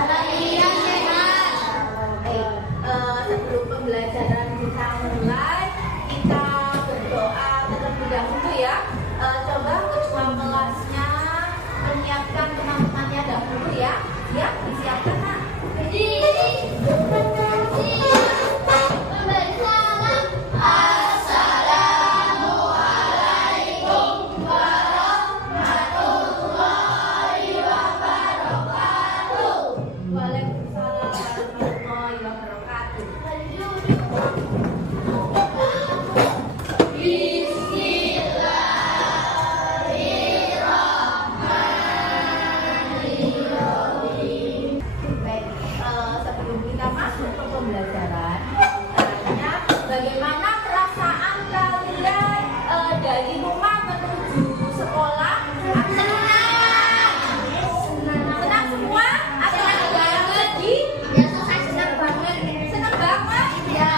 Iya, sehat. Baik, sebelum pembelajaran kita mulai, kita berdoa terlebih dahulu ya. Coba ketua kelasnya menyiapkan teman-temannya dahulu ya. Ya, disiapkan nak. Waalaikumsalam warahmatullahi wabarakatuh. Baik, sebelum kita masuk ke pembelajaran, caranya bagaimana perasaan kalian dari rumah menuju sekolah? Senang semua? Atau ada yang sedih? Senang banget? Ya.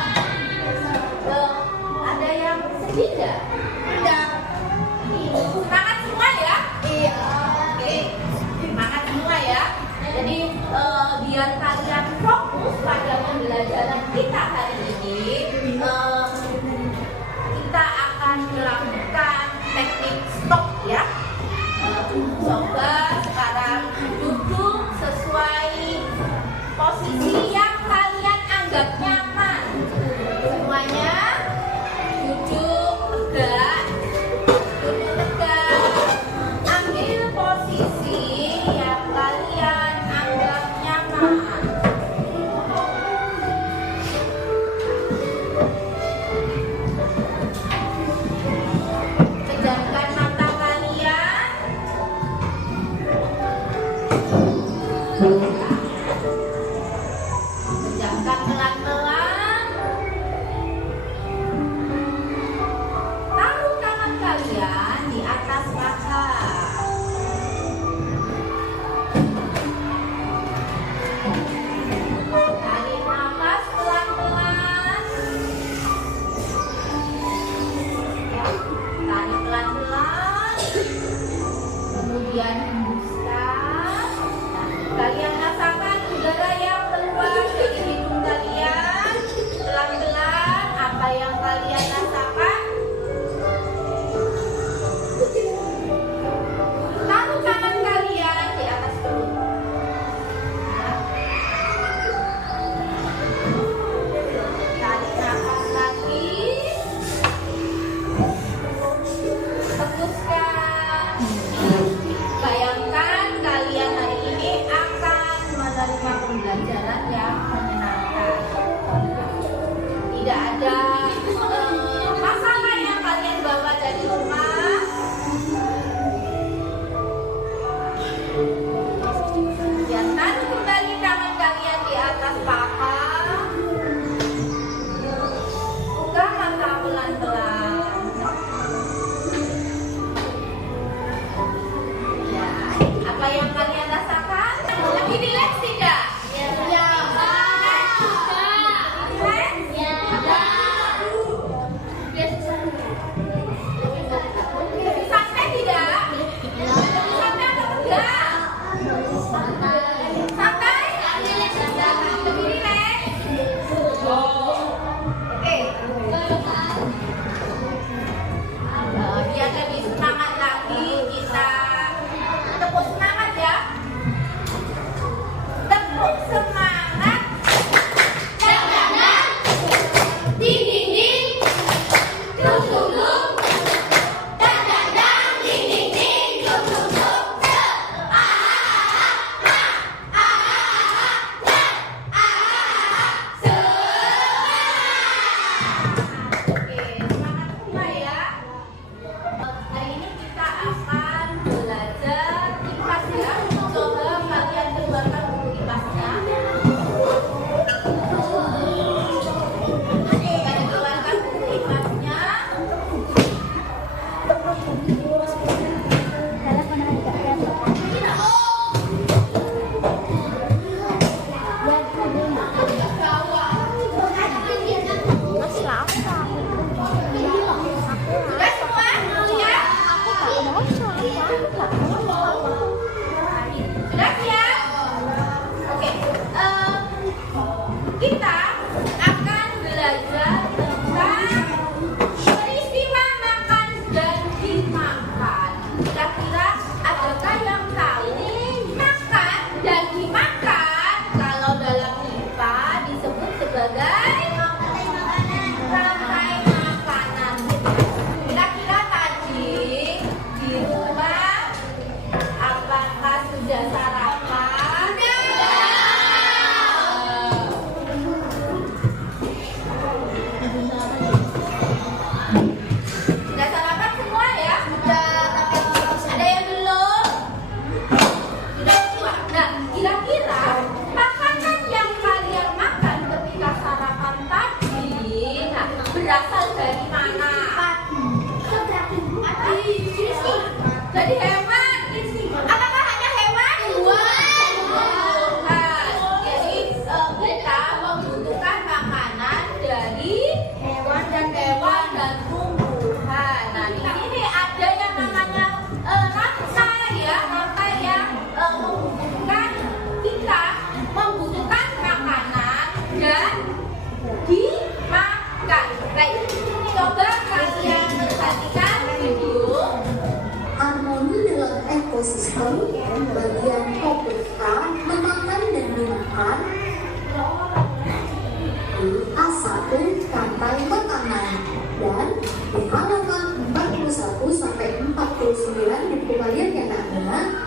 Ada yang sedih nggak? Semangat semua ya? Iya. Oke, semangat semua ya. Jadi biar kalian fokus pada pembelajaran kita hari ini, kita akan melakukan teknik stop ya. Coba sekarang duduk sesuai posisi yang kalian anggap nyaman. Semuanya duduk tegak. Ambil posisi yang kalian anggap nyaman. Pejamkan mata kalian. Pejamkan pelan-pelan. Taruh tangan kalian di atas paha. Tarik nafas pelan-pelan. Ya, tarik pelan-pelan. Kemudian hembuskan. Kalian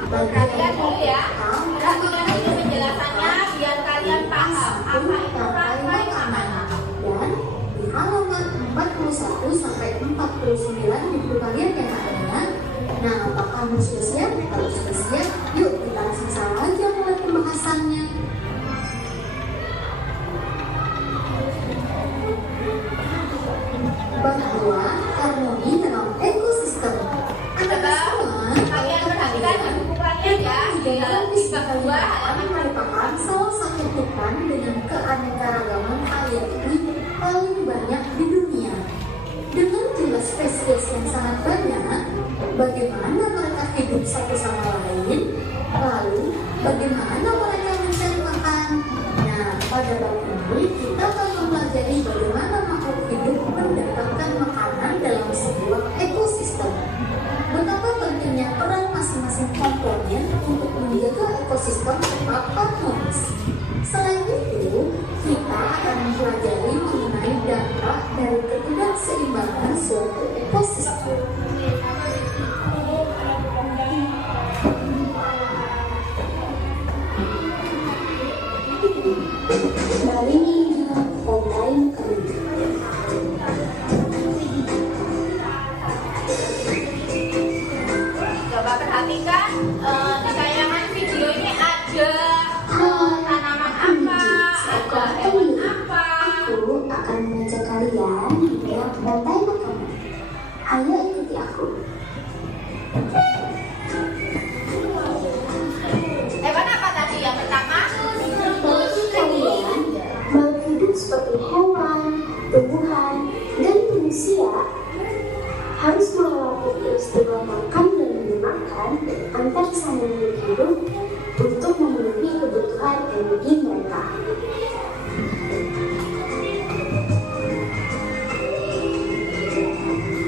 Perhatikan dulu ya. Perhatikan dulu penjelasannya biar kalian paham apa itu rantai makanan. Dan di halaman 41 sampai 49 buku kalian yang ada. Nah, apakah kamu sudah siap? Kalau sudah siap, yuk kita langsung saja mulai pembahasannya. Bahwa harmoni dalam ekosistem. Kalian perhatikan di buku kalian ya. Di bab 2 halaman merupakan salah satu hutan dengan keanekaragaman hayati paling banyak di dunia. Dengan jumlah spesies yang sangat banyak, bagaimana mereka hidup satu sama lain? Lalu, bagaimana mereka mencari makan? Nah, pada bab ini kita akan mempelajari bagaimana makhluk hidup mendapatkan makanan dalam sebuah ekosistem. Betapa pentingnya peran masing-masing komponen untuk menjaga ekosistem tetap harmonis. Selain itu, kita akan mempelajari mengenai dampak dari ketidakseimbangan suatu ekosistem. Dari rantai makanan. Coba perhatikan di tayangan video ini ada tanaman apa, ada hewan apa. Aku akan mengajak kalian di dalam rantai makanan. Ayo ikuti aku. Hewan apa tadi yang pertama? Kalian mau hidup seperti hewan, tumbuhan, dan manusia harus melewati peristiwa makan dan memakan antar sambung hidup untuk memenuhi kebutuhan energi mereka.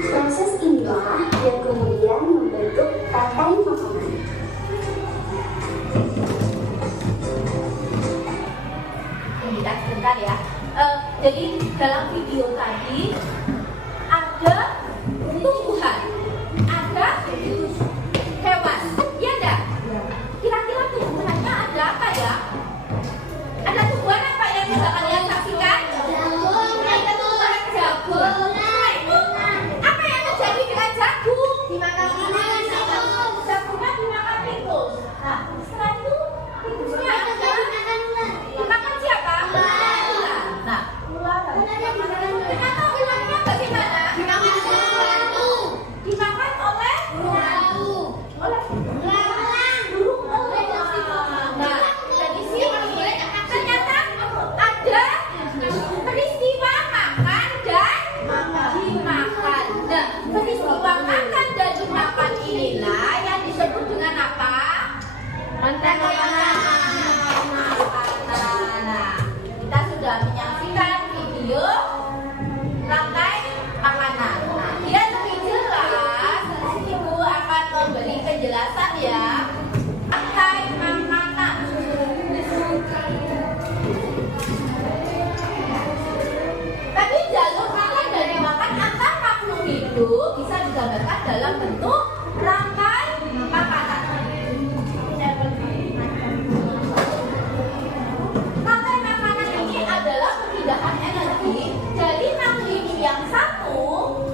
Proses inilah yang kemudian membentuk rantai makanan. Kita sebentar ya. Jadi dalam video tadi ada tumbuhan, ada hewan, ya enggak? Kira-kira tumbuhannya ada apa ya? Ada tumbuhan apa yang bisa kalian saksikan? Jagung, ada tumbuhan jagung. Nah, itu apa yang terjadi dengan jagung? Dimakan tikus. Jagungnya dimakan tikus. Nah, setelah itu tikusnya ada dimakan siapa? Ular. Nah, ular. Ternyata ularnya bagaimana? Dimakan oleh burung elang. Nah, dari sini ternyata ada peristiwa makan dan dimakan. Nah, peristiwa makan dan dimakan inilah yang disebut dengan apa? Rantai makanan. Nah, kita sudah menyaksikan video rantai makanan. Nah, dia lebih jelas. Ibu akan memberi penjelasan ya. Rantai makanan. Tapi jalur makan dan dimakan antar makhluk hidup bisa digambarkan dalam bentuk rantai makanan. Rantai makanan ini adalah perpindahan energi dari makhluk hidup yang satu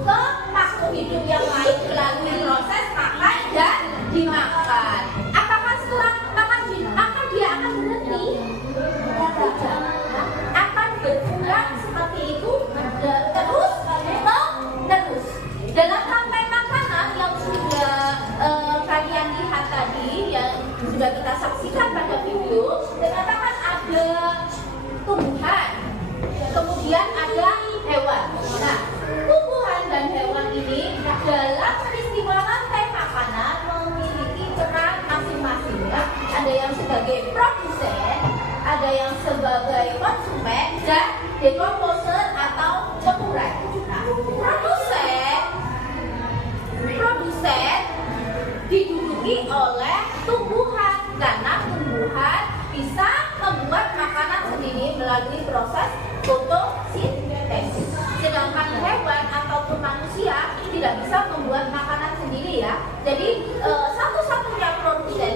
ke makhluk hidup yang lain melalui proses makan dan dimakan. Apakah setelah makan dia akan berhenti? Tidak. Akan berulang seperti itu terus. Dalam rantai makanan yang sudah kalian lihat tadi, yang sudah kita saksikan pada video, ternyata kan ada tumbuhan, kemudian ada hewan. Nah, tumbuhan dan hewan ini dalam peristiwa rantai makanan memiliki peran masing-masing ya. Ada yang sebagai produsen, ada yang sebagai konsumen, dan decomposer atau pengurai. Nah, produsen diduduki oleh tumbuhan karena tumbuhan bisa membuat makanan sendiri melalui proses fotosintesis. Sedangkan hewan ataupun manusia tidak bisa membuat makanan sendiri ya. Jadi satu-satunya produsen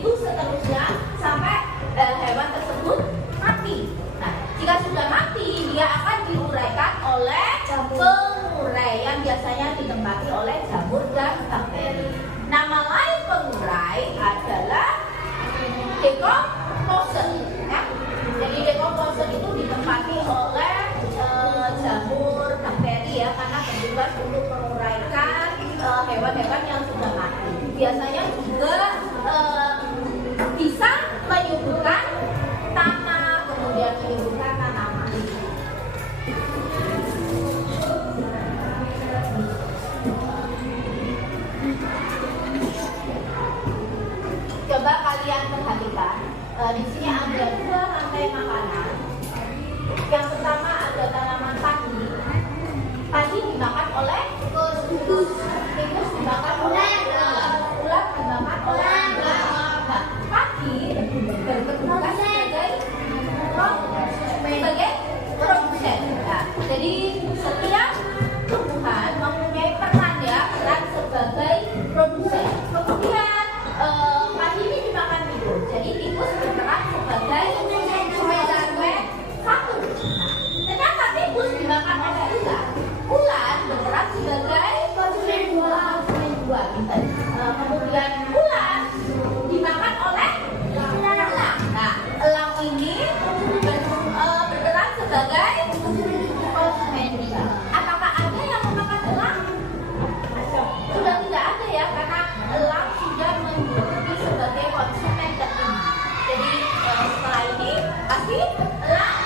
begitu seterusnya sampai hewan tersebut mati. Nah, jika sudah mati, dia akan diuraikan oleh pengurai yang biasanya ditempati oleh jamur dan bakteri. Nama lain pengurai adalah decomposer. Ya. Jadi decomposer itu ditempati oleh jamur bakteri ya, karena bertugas untuk menguraikan hewan-hewan yang sudah mati. Biasanya juga bisa menyuburkan tanah, kemudian menyuburkan tanaman. Coba kalian perhatikan, di sini ada dua rantai makanan. Yang pertama ada tanaman padi. Padi dimakan oleh tikus dimakan oleh ulat dimakan oleh nah, padi bertugas sebagai produsen. Nah, jadi setiap tumbuhan mempunyai peran sebagai produsen. Kemudian padi ini dimakan tikus. Jadi tikus berperan sebagai satu. Ternyata tikus dimakan oleh ulat. Ulat berperan sebagai konsumen buah. Kemudian ulat dimakan oleh elang. Nah, elang ini berperan sebagai konsumen juga. Apakah ada yang memakan elang? Sudah tidak ada ya, karena elang sudah menjadi sebagai konsumen tertinggi. Jadi setelah ini pasti elang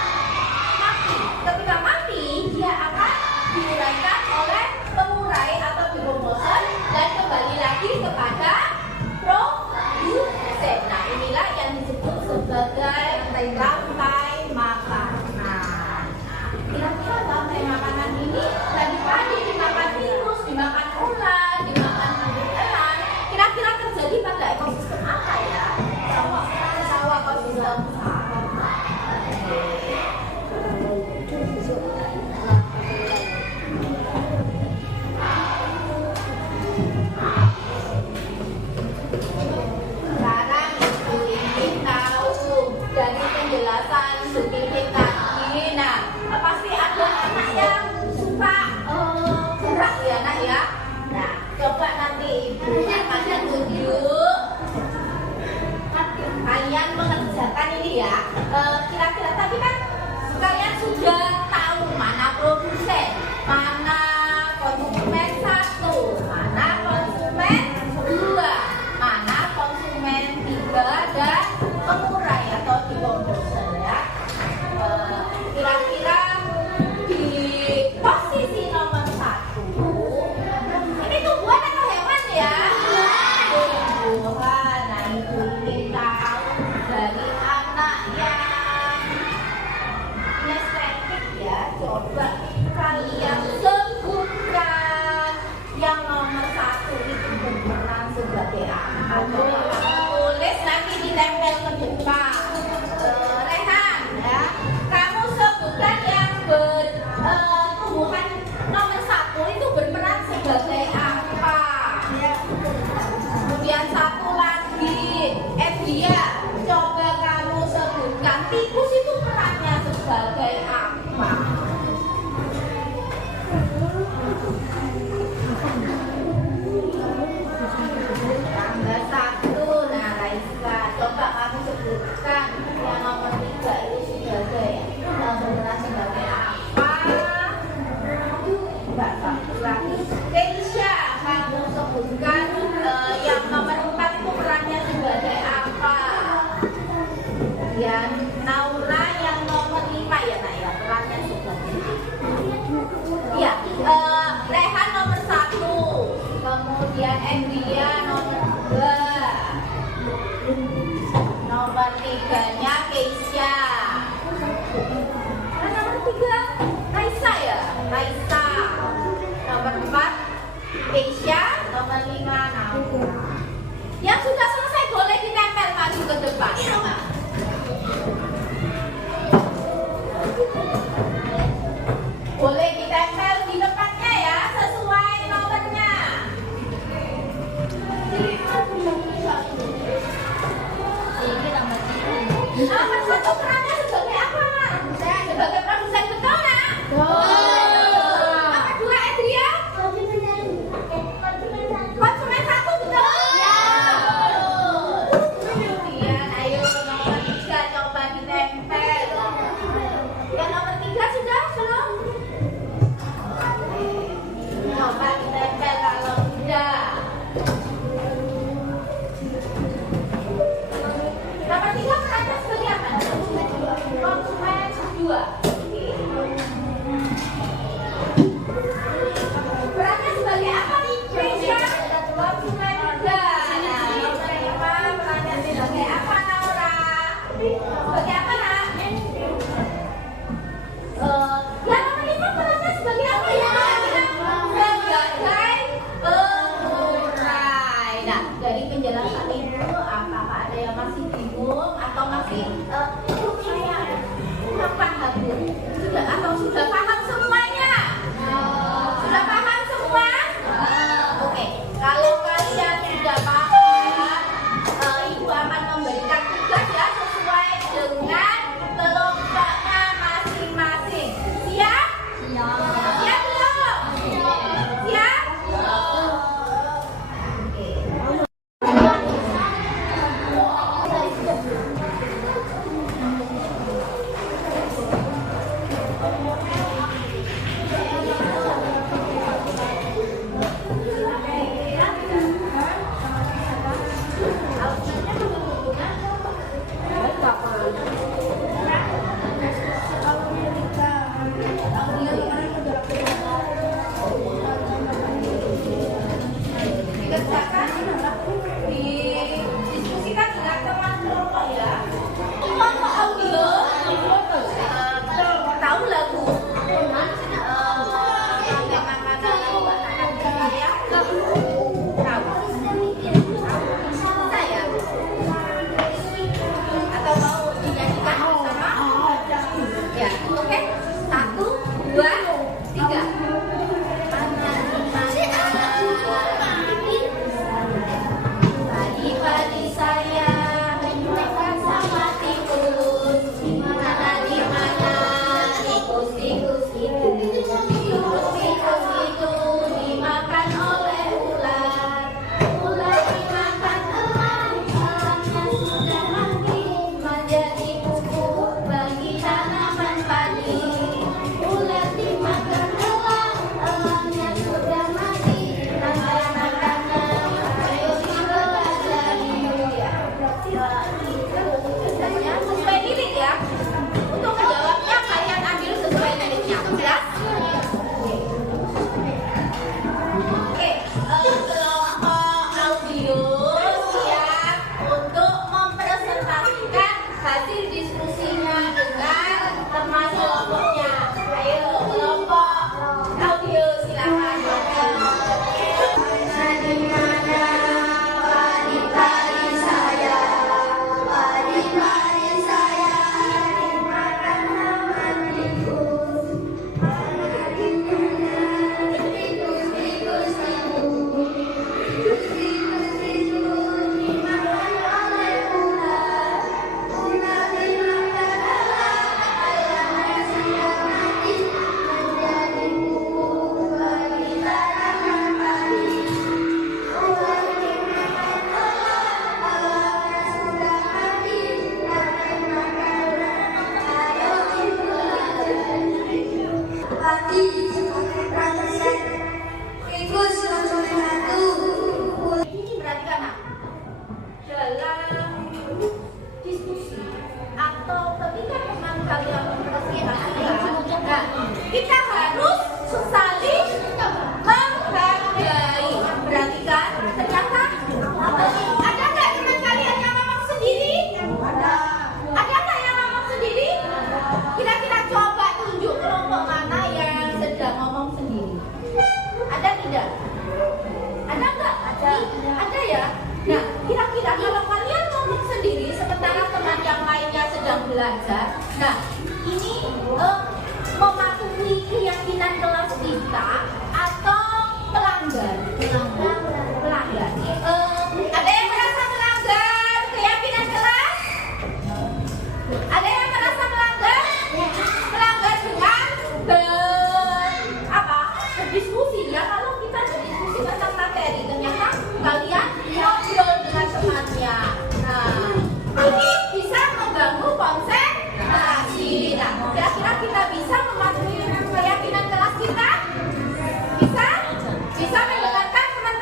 mati. Ketika mati, dia akan diuraikan oleh pengurai atau decomposer dan kembali lagi kepada produsen. Nah, inilah yang disebut sebagai rantai makanan. Kira-kira rantai makanan ini tadi pagi dimakan tikus, dimakan ulat, dimakan elang. Kira-kira terjadi pada ekosistem apa ya? Sawah ekosistem sekarang ibu ingin tahu dari penjelasan sertifikat ini. Nah, pasti ada anak yang suka gerak ya nak ya. Nah, coba nanti ibu akan tunjuk kalian mengerjakan ini ya. Kira-kira tadi kan kalian sudah tahu mana produsen, mana konsumen satu, mana konsumen dua, mana konsumen tiga, dan pengurai atau decomposer ya. Kira-kira di posisi nomor satu ini tumbuhan atau hewan ya? Tumbuhan. Nah, ibu ingin tahu dari anak yang Bisa ya? Atau mau dinyanyikan bersama? Ya, oke. 1, 2, 3. Pagi-pagi saya makan sama tikus. Di mana tikus-tikus itu? Tikus-tikus itu dimakan oleh ular. Ular dimakan elang, elangnya sudah mati menjadi pupuk bagi tanaman padi. Ular dimakan elang, elangnya sudah mati makan-makannya. Ayo kita belajar ya. Kerjanya sesuai lirik ya. Untuk menjawabnya kalian ambil sesuai liriknya. Jelas? Oke, kelompok audio siap untuk mempresentasikan hasil diskusinya dengan teman kelompoknya. Ayo kelompok audio silakan. Pagi-pagi saya dimakan sama tikus. Tikus-tikus itu dimakan oleh ular. Ular dimakan elang, elangnya sudah mati menjadi pupuk bagi tanaman padi. Ular dimakan elang, elangnya sudah mati makan-makannya. Ayo kita pagi ratusan tikus langsung satu. Ini berarti anak dalam diskusi atau ketika teman kalian mempresentasikan, nah, kita harus saling menghargai. Berarti kan ternyata ada nggak teman kalian yang ngomong sendiri? Ada nggak yang ngomong sendiri? Kira-kira coba tunjuk kelompok mana yang sedang ngomong sendiri. Ada tidak? Ada nggak? Ada ya. Nah, kira-kira kalau kalian ngomong sendiri sementara teman yang lainnya sedang belajar, nah ini mematuhi keyakinan kelas kita atau pelanggar? Pelanggar. Ada yang merasa melanggar keyakinan kelas? Ada yang merasa melanggar? Melanggar dengan berdiskusi ya. Kalau kita berdiskusi tentang materi, ternyata kalian ngobrol dengan temannya. Nah, ini bisa mengganggu konsentrasi. Nah, kira-kira kita bisa mematuhi keyakinan kelas kita? Bisa? Bisa mendengarkan teman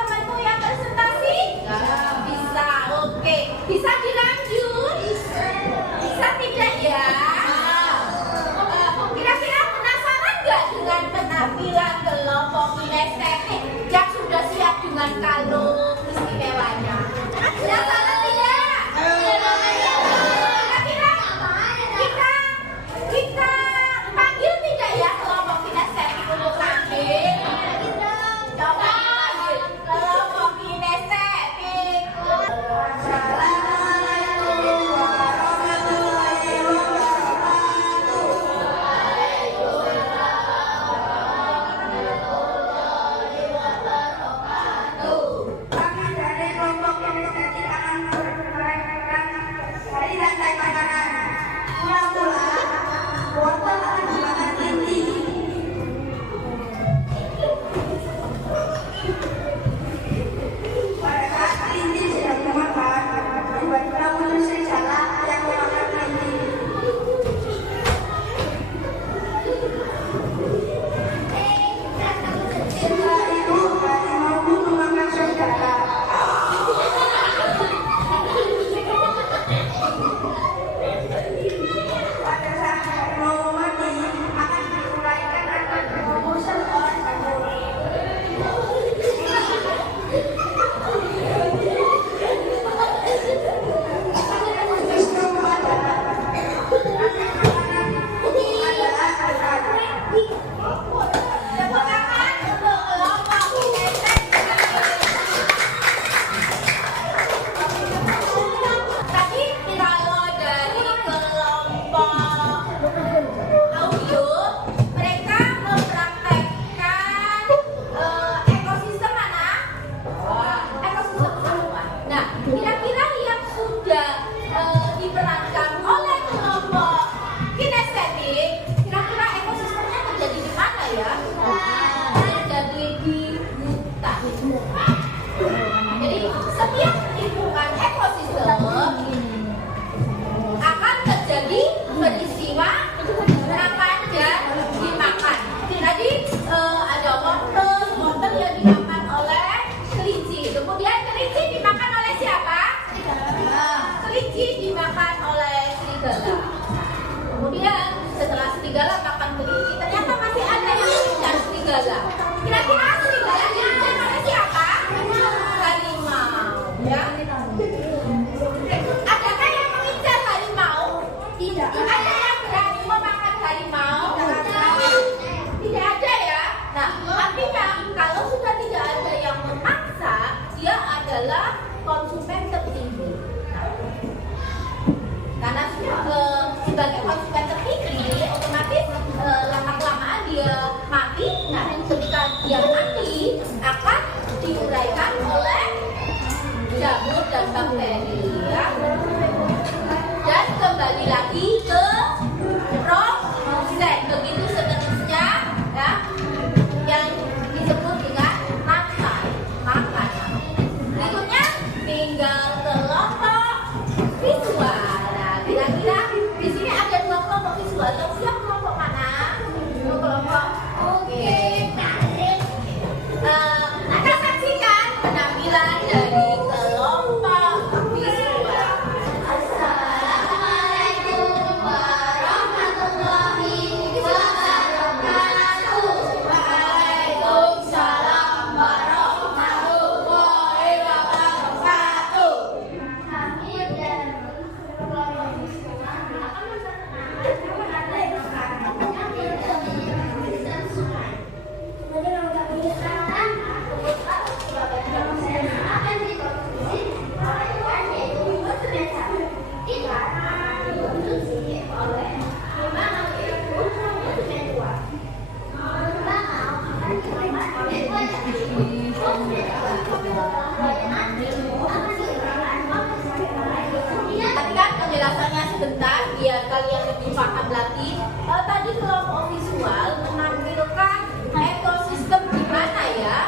Tadi kan penjelasannya sebentar biar kalian lebih paham lagi. Tadi kelompok visual menampilkan ekosistem di mana ya?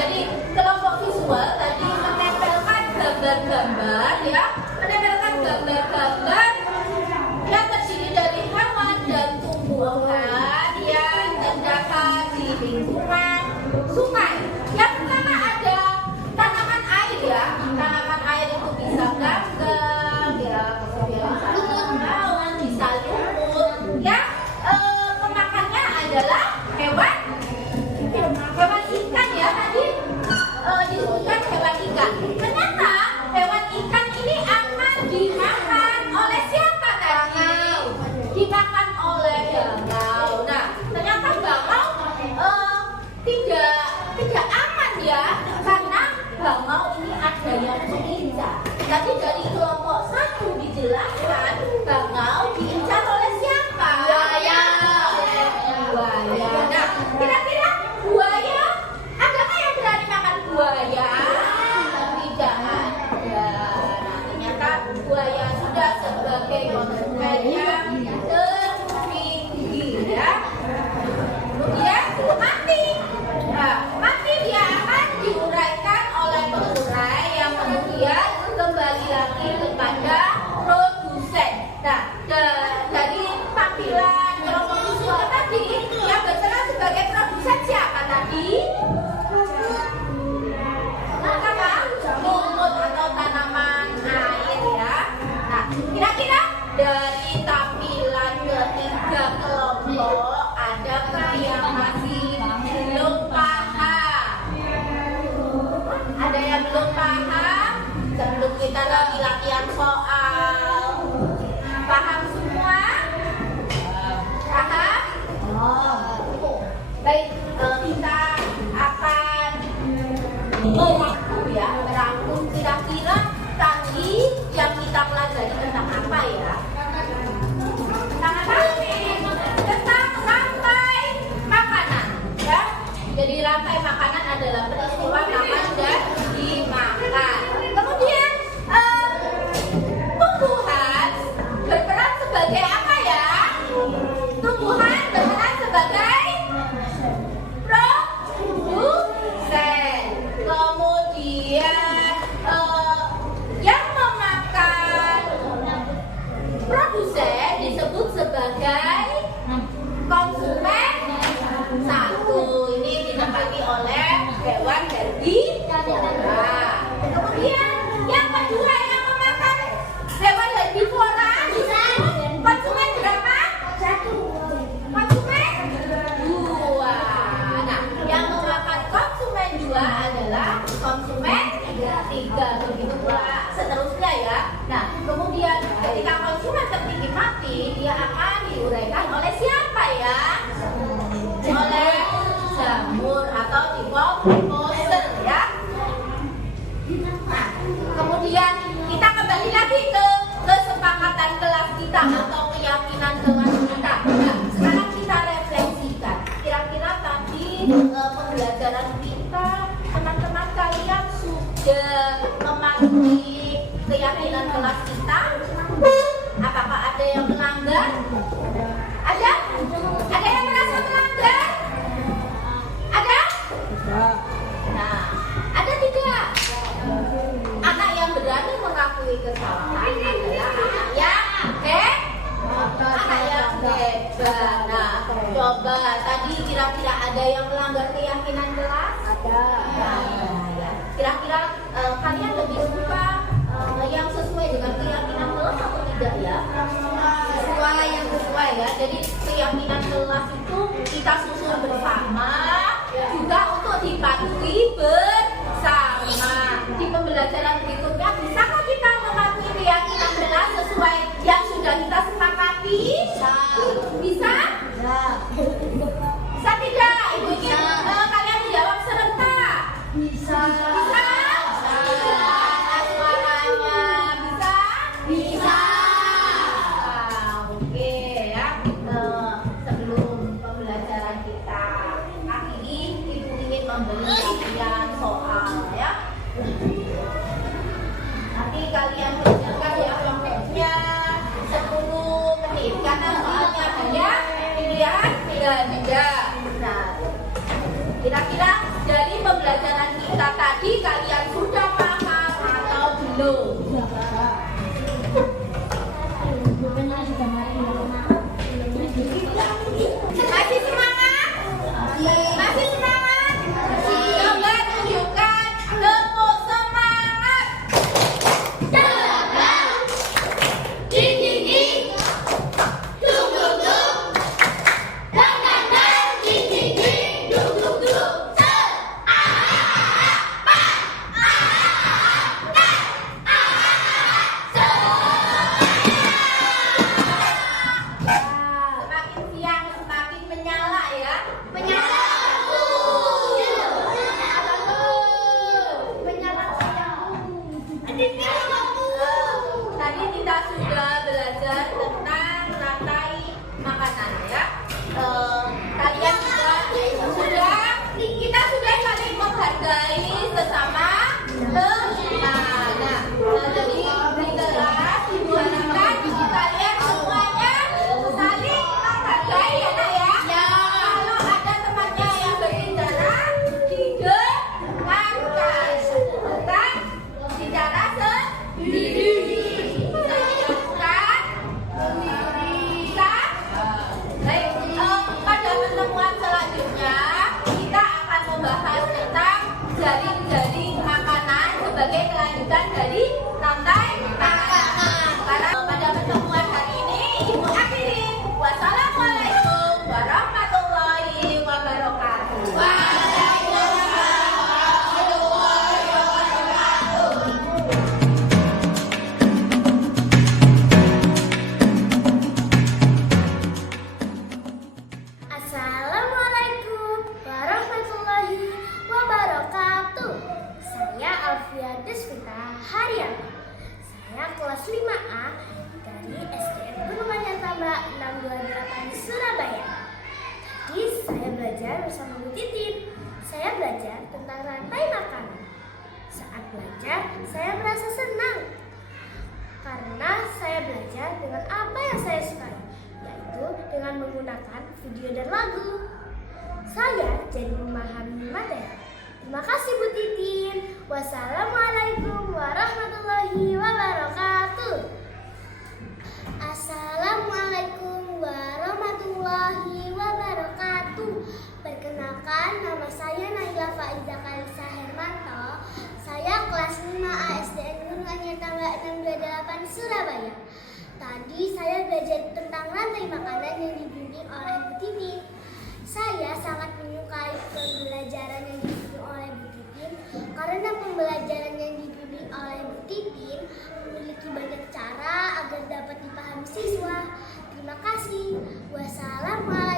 Jadi kelompok visual tadi menempelkan gambar-gambar ya, menempelkan gambar-gambar yang terdiri dari hewan dan tumbuhan yang terdapat di lingkungan sungai. Yang pertama ada tanaman air ya, tanaman air itu bisa ganggang ya, bisa lumut ya. Pemakannya adalah hewan ikan ya, tadi disebutkan hewan ikan. Ternyata hewan ikan ini akan dimakan oleh siapa tadi? Dimakan oleh bangau. Nah, ternyata bangau tidak aman ya, karena bangau ini ada yang mengincar. Tadi dari kelompok 1 dijelaskan bangau diincar oleh siapa? Buaya. Nah, kira-kira buaya, adakah yang berani makan buaya? Tidak ada. Nah, ternyata buaya sudah sebagai konsumen yang tertinggi ya. Kemudian mati. Nah, mati dia akan diuraikan oleh pengurai yang kemudian kembali lagi kepada produsen. Nah, dari tampilan kelompok visual tadi yang berperan sebagai produsen siapa tadi? Apa? Lumut atau tanaman air ya. Nah, kira-kira dari tampilan ketiga kelompok adakah yang masih belum paham? Ada yang belum paham? Sebelum kita lagi latihan soal, paham semua? Paham? Baik, kita akan merangkum kira-kira tadi yang kita pelajari tentang apa ya? Tentang apa? Tentang rantai makanan ya. Jadi rantai makanan adalah peristiwa makan dan dimakan. Kemudian tumbuhan berperan sebagai apa ya? Tumbuhan berperan sebagai produsen. Kemudian yang memakan produsen disebut sebagai konsumen. 1 ini ditempati oleh hewan herbivora. Kemudian yang kedua yang memakan hewan herbivora konsumen berapa? 1. Konsumen 2. Nah, yang memakan konsumen 2 adalah konsumen 3. Begitu pula seterusnya ya. Nah, kemudian ketika konsumen tertinggi mati, dia akan diuraikan oleh siapa ya? Oleh jamur atau decomposer ya. Nah, kemudian kita kembali lagi ke kesepakatan kelas kita atau keyakinan kelas kita. Nah, sekarang kita refleksikan. Kira-kira tadi pembelajaran kita, teman-teman kalian sudah mematuhi keyakinan kelas kita? Apakah ada yang melanggar? Ada? Ada yang merasa melanggar? Ada? Nah, ada tidak? Anak yang berani mengakui kesalahan adalah anak yang hebat. Nah, coba tadi kira-kira ada yang melanggar keyakinan kelas? Ada. Nah, kira-kira kalian lebih suka yang sesuai dengan keyakinan kelas atau tidak ya? Sesuai, yang sesuai ya. Jadi keyakinan kelas itu kita susun bersama, juga untuk dipatuhi bersama. Di pembelajaran berikutnya, bisakah kita mematuhi keyakinan kelas sesuai yang sudah kita sepakati? Bisa? Bisa tidak? Ibu ingin kalian menjawab serentak. Bisa. Bisa? Suaranya bisa? Bisa. Oke ya. Sebelum pembelajaran kita memberi kalian soal ya. Nanti kalian kerjakan ya kelompoknya 10 menit karena soalnya hanya pilihan ganda. Nah, kira-kira dari pembelajaran kita tadi kalian sudah paham atau belum? Masih semangat? Masih semangat? Coba tunjukkan tepuk semangat. Coba. Ding ding ding. Dung dung dung. Dang dang dang. Ding ding ding. Dung dung dung. Semakin siang semakin menyala ya. Menyala. Menyala. Tadi kita sudah belajar tentang rantai makanan ya. Kalian juga kita sudah saling menghargai sesama teman. Jadi di kelas ibu harapkan kalian semuanya saling menghargai ya nak ya. Kalau ada temannya yang berbicara didengarkan, bukan bicara sendiri. Bisa dilakukan? Bisa? Baik, pada pertemuan selanjutnya kita akan membahas tentang jaring-jaring makanan sebagai kelanjutan dari rantai makanan. Pada pertemuan hari ini ibu akhiri. Wassalamualaikum warahmatullahi wabarakatuh. Assalamualaikum warahmatullahi wabarakatuh. Saya Alfia Desvita Haryanto. Saya kelas 5A dari SDN Gunungan Tambak 628 Surabaya. Tadi saya belajar bersama Bu Titin. Saya belajar tentang rantai makanan. Saat belajar, saya merasa senang karena saya belajar dengan apa yang saya sukai, yaitu dengan menggunakan video dan lagu. Saya jadi memahami materi. Terima kasih Bu Titin. Wassalamualaikum warahmatullahi wabarakatuh. Assalamualaikum warahmatullahi wabarakatuh. Perkenalkan, nama saya Naila Faiza Kalisa Hermanto. Saya kelas 5A SDN Gunungan Tambak 628 Surabaya. Tadi saya belajar tentang rantai makanan yang dibimbing oleh Bu Titin. Saya sangat menyukai pembelajaran yang dibimbing oleh Bu Titin karena pembelajaran yang dibimbing oleh Bu Titin memiliki banyak cara agar dapat dipahami siswa. Terima kasih. Wassalamualaikum